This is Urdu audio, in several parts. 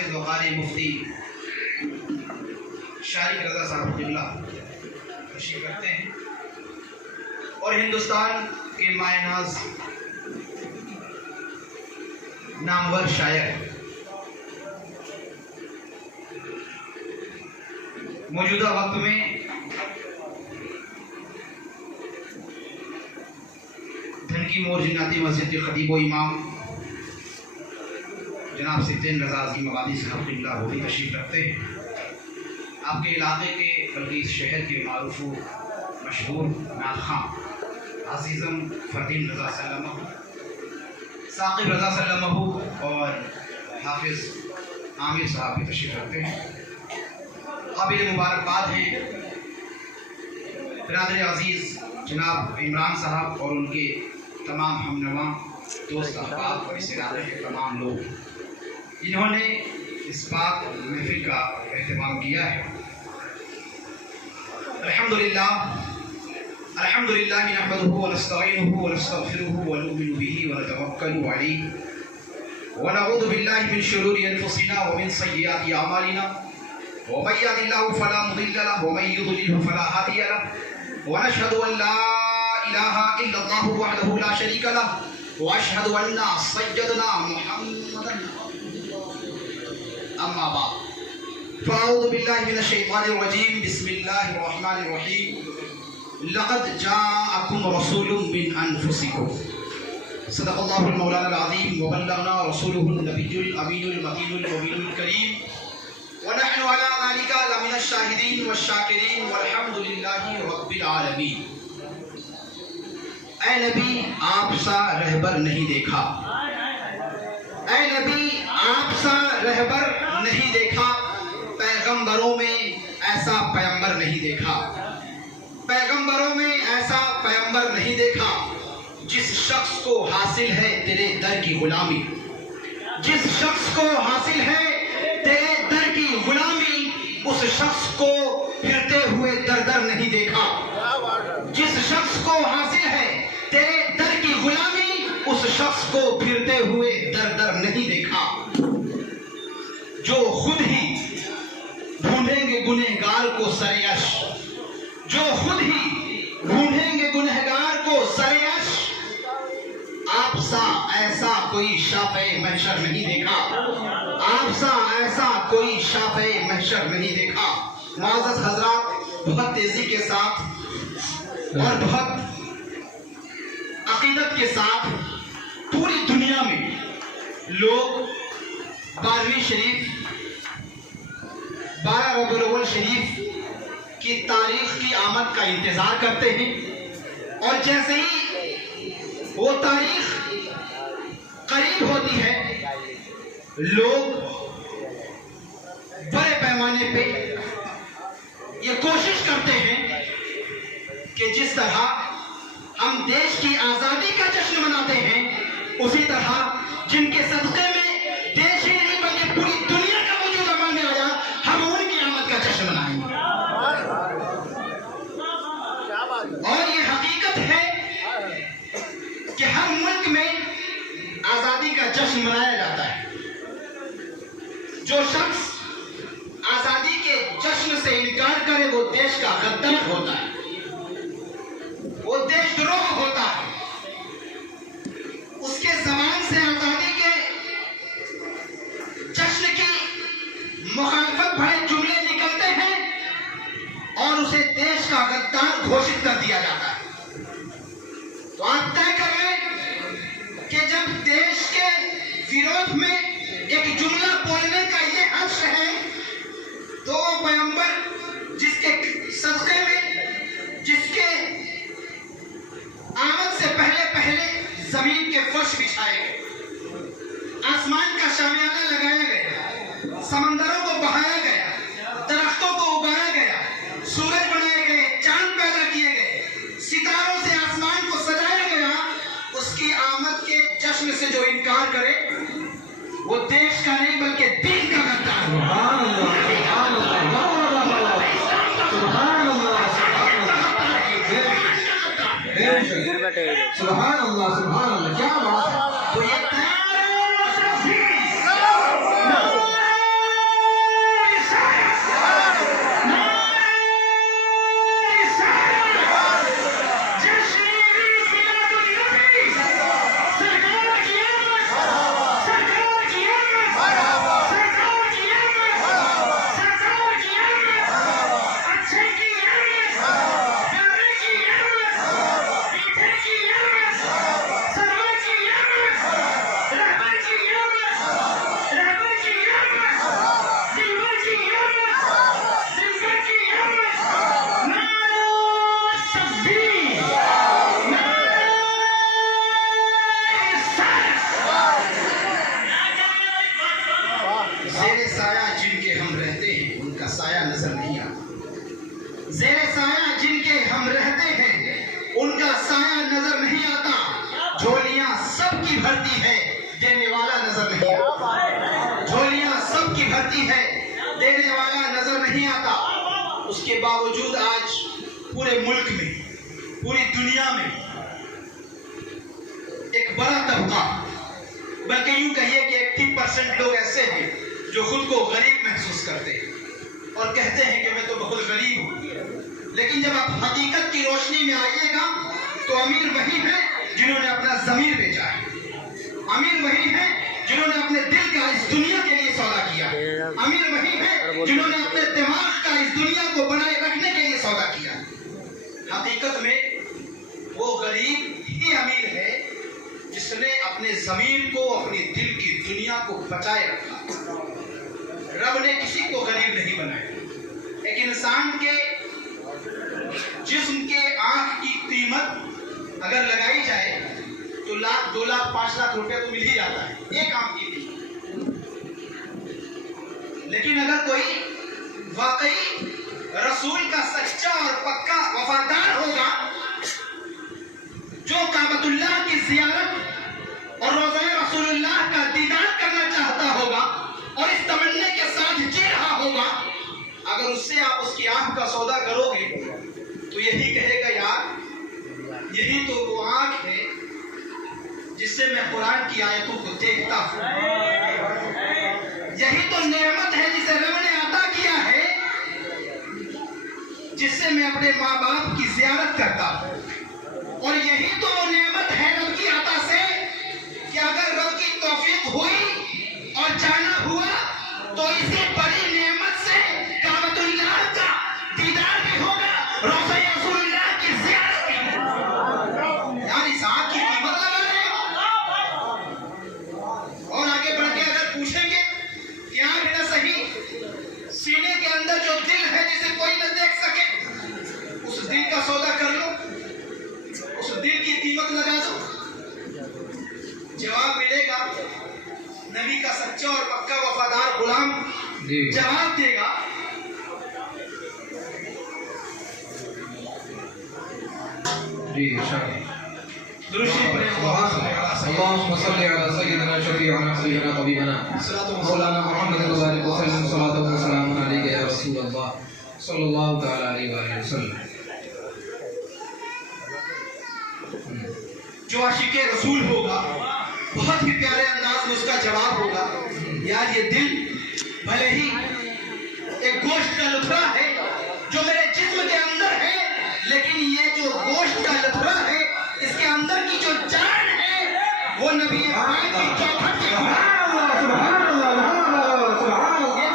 حافظ وقاری مفتی شارق رضا صاحب قبلہ تشریف رکھتے ہیں اور ہندوستان کے مایہ ناز نامور شاعر موجودہ وقت میں دھنکی مور جناتی مسجد کے خطیب و امام جناب سدین رضا عظیم آبادی صاحب قبلہ وہ بھی تشریف رکھتے ہیں. آپ کے علاقے کے بلکہ اس شہر کے معروف و مشہور نعت خواں عزیزم فردین رضا سلمہ ثاقب رضا سلمہ اور حافظ عامر صاحب بھی تشریف رکھتے ہیں. قابل مبارکباد ہیں برادر عزیز جناب عمران صاحب اور ان کے تمام ہم نواں دوست احباب اور اس علاقے کے تمام لوگ جنہوں نے اس پاک محفل کا اہتمام کیا ہے. الحمدللہ نحمده ونستعینه ونستغفره ونؤمن به ونتوکل علیہ ونعوذ باللہ من شرور انفسنا ومن سیئات اعمالنا ومن یهد اللہ فلا مضل له ومن یضلل فلا هادی له ونشهد ان لا الہ الا اللہ وحدہ لا شریک له واشهد ان سیدنا محمدا اما بعد فاعوذ باللہ من الشیطان الرجیم بسم اللہ الرحمن الرحیم لقد جاءکم رسول من انفسکم صدق اللہ المولانا العظیم وبلغنا رسوله النبی الامین المتین المبین الکریم ونحن على ذلك لمن الشاہدین والشاکرین والحمد للہ رب العالمین. اے نبی آپ سا رہبر نہیں دیکھا، اے نبی آپ سا رہبر نہیں دیکھا، پیغمبروں میں ایسا پیغمبر نہیں دیکھا، پیغمبروں میں ایسا پیغمبر نہیں دیکھا جس شخص کو حاصل ہے تیرے در کی غلامی، جس شخص کو حاصل ہے تیرے در کی غلامی اس شخص کو پھرتے ہوئے در در نہیں دیکھا، جس شخص کو حاصل ہے تیرے در کی غلامی اس شخص کو پھرتے ہوئے در در نہیں دیکھا. جو خود ہی ڈھونڈیں گے گنہگار کو سرعش، جو خود ہی ڈھونڈیں گے گنہگار کو سرعش، آپ سا ایسا کوئی شافع محشر نہیں دیکھا، آپ سا ایسا کوئی شافع محشر نہیں دیکھا. معزز حضرات، بہت تیزی کے ساتھ اور بہت عقیدت کے ساتھ پوری دنیا میں لوگ 12ویں شریف 12 ربیع الاول شریف کی تاریخ کی آمد کا انتظار کرتے ہیں اور جیسے ہی وہ تاریخ قریب ہوتی ہے لوگ بڑے پیمانے پہ یہ کوشش کرتے ہیں کہ جس طرح ہم دیش کی آزادی کا جشن مناتے ہیں اسی طرح جن کے صدقے میں دیش ہی نہیں بلکہ پوری دنیا کا وجود امان میں آیا ہم ان کی آمد کا جشن منائیں گے. اور یہ حقیقت ہے کہ ہر ملک میں آزادی کا جشن منایا جاتا ہے. جو شخص آزادی کے جشن سے انکار کرے وہ دیش کا غدار ہوتا ہے، وہ دیش دروہ ہوتا ہے. اس کے زبان سے آزادی کے جشن کی مخالفت بھرے جملے نکلتے ہیں اور اسے دیش کا غدار گھوشت کر دیا جاتا ہے. تو آپ طے کریں کہ جب دیش کے وروਧ میں ایک جملہ بولنے کا یہ حق ہے تو وہ پیغمبر جس کے صدقے میں جس کے آمد سے پہلے پہلے زمین کے فرش بچھائے گئے، آسمان کا شامیانہ لگایا گیا، سمندروں کو بہایا گیا، درختوں کو اگایا گیا، سورج بنائے گئے، چاند پیدا کیے گئے، ستاروں سے آسمان کو سجایا گیا. اس کی آمد کے جشن سے جو انکار کرے وہ دیش کا نہیں بلکہ دین کا غدار ہے. سبحان اللہ سبحان اللہ، کیا بات ہے. تو یہ سایہ نظر نہیں آتا، جھولیاں سب کی بھرتی ہے، دینے والا نظر نہیں آتا، جھولیاں سب کی بھرتی ہے، دینے والا نظر نہیں آتا۔ اس کے باوجود آج پورے ملک میں، پوری دنیا میں ایک بڑا طبقہ، بلکہ یوں کہیے کہ 80% لوگ ایسے ہیں جو خود کو غریب محسوس کرتے ہیں اور کہتے ہیں کہ میں تو بہت غریب ہوں۔ لیکن جب آپ حقیقت کی روشنی میں آئیے گا تو امیر وہی ہیں جنہوں نے اپنا ضمیر بیچا ہے، امیر وہی ہیں جنہوں نے اپنے دل کا اس دنیا کے لیے سودا کیا ہے، امیر وہی ہیں جنہوں نے اپنے دماغ کا اس دنیا کو بنائے رکھنے کے لیے سودا کیا۔ حقیقت میں وہ غریب ہی امیر ہے جس نے اپنے ضمیر کو، اپنی دل کی دنیا کو بچائے رکھا۔ رب نے کسی کو غریب نہیں بنایا۔ ایک انسان کے جسم کے آنکھ کی قیمت اگر لگائی جائے تو 1 لاکھ 2 لاکھ 5 لاکھ روپے تو مل ہی جاتا ہے ایک آنکھ کی قیمت۔ لیکن اگر کوئی واقعی رسول کا سچا اور پکا وفادار ہوگا، جو کعبۃ اللہ کی زیارت اور روضہ رسول اللہ کا دیدار کرنا چاہتا ہوگا اور اس تمنے کے ساتھ جی رہا ہوگا، اگر اس سے آپ اس کی آنکھ کا سودا کرو گے تو یہی کہے گا، یار یہی تو وہ آنکھ ہے جس سے میں قرآن کی آیتوں کو دیکھتا ہوں، یہی تو نعمت ہے جسے رب نے عطا کیا ہے، جس سے میں اپنے ماں باپ کی زیارت کرتا ہوں، اور یہی تو وہ نعمت ہے رب کی عطا سے کہ اگر رب کی توفیق ہوئی اور جانا ہوا تو اسی بڑی نعمت سے کعبۃ اللہ کا دیدار بھی ہوگا، روضہ رسول اللہ کی زیارت بھی ہوگی۔ یعنی اس آنکھ کی قیمت لگا دے گا۔ اور آگے بڑھ کے اگر پوچھیں گے کہ آنکھ نہ صحیح، سینے کے اندر جو دل ہے جسے کوئی نہ دیکھ سکے، اس دل کا سودا کر لو، اس دل کی قیمت لگا دو۔ جواب ملے گا، نبی کا سچا اور پکا وفادار غلام جواب دے گا، اللهم صل على سيدنا شفيعنا حبيبنا طبيبنا مولانا محمد وبارك وسلم صلاة وسلام عليك يا رسول الله صلى الله تعالى عليه وآله وسلم۔ جو عاشق رسول ہوگا بہت ہی پیارے انداز میں اس کا جواب ہوگا، یار یہ دل بھلے ہی ایک گوشت کا لتھڑا ہے جو میرے جسم کے اندر ہے، لیکن یہ جو گوشت کا لتھڑا ہے اس کے اندر کی جو جان ہے وہ نبی پاک کی چوکھٹ سے یہ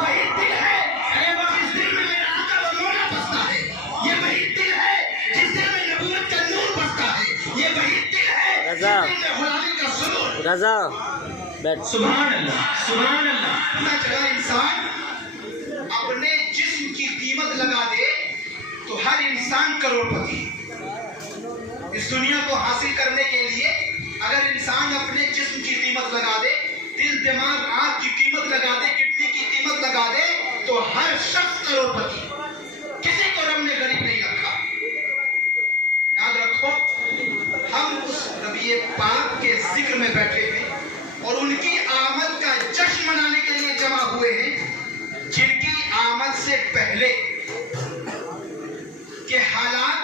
وہی دل ہے، اے وقت اس دل میں میرا آقا و مولا بستا ہے، یہ وہی دل ہے جس دل میں نبوت کا نور بستا ہے، یہ وہی دل ہے جس دل میں غلامی کا سرور۔ سبحان اللہ، سبحان اللہ۔ پتہ چلا انسان اپنے جسم کی قیمت لگا دے تو ہر انسان کروڑپتی۔ اس دنیا کو حاصل کرنے کے لیے اگر انسان اپنے جسم کی قیمت لگا دے، دل دماغ آنکھ کی قیمت لگا دے، کڈنی کی قیمت لگا دے تو ہر شخص کروڑپتی، کسی کو رب نے غریب نہیں رکھا۔ یاد رکھو، ہم اس نبی پاک کے ذکر میں بیٹھے ہیں اور ان کی آمد کا جشن منانے کے لیے جمع ہوئے ہیں، جن کی آمد سے پہلے کے حالات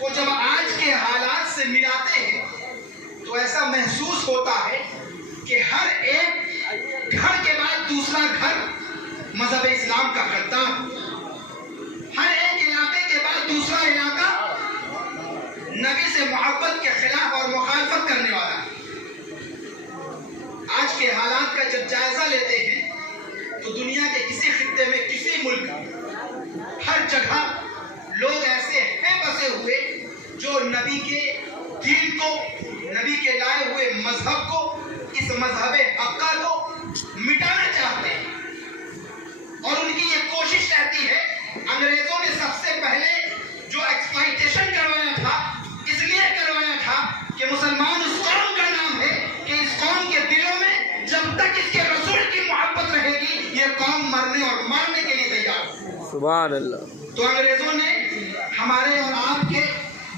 کو جب آج کے حالات سے ملاتے ہیں تو ایسا محسوس ہوتا ہے کہ ہر ایک گھر کے بعد دوسرا گھر مذہب اسلام کا کرتا، ہر ایک علاقے کے بعد دوسرا علاقہ نبی سے محبت کے خلاف اور مخالفت کرنے والا۔ آج کے حالات کا جب جائزہ لیتے ہیں تو دنیا کے کسی خطے میں، کسی ملک، ہر جگہ لوگ ایسے ہیں بسے ہوئے جو نبی کے دین کو، نبی کے لائے ہوئے مذہب کو، اس مذہب حقہ کو مٹانا چاہتے ہیں، اور ان کی یہ کوشش رہتی ہے۔ انگریزوں نے سب سے پہلے جو ایکسپلائٹیشن کروایا تھا، اس لیے کروایا تھا کہ مسلمان اس قوم کا نام ہے کہ اس قوم کے دلوں میں جب تک اس کے رسول کی محبت رہے گی یہ قوم مرنے اور مارنے کے لیے تیار ہے۔ سبحان اللہ۔ تو انگریزوں نے ہمارے اور آپ کے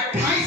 28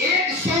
100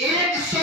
100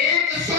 100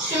100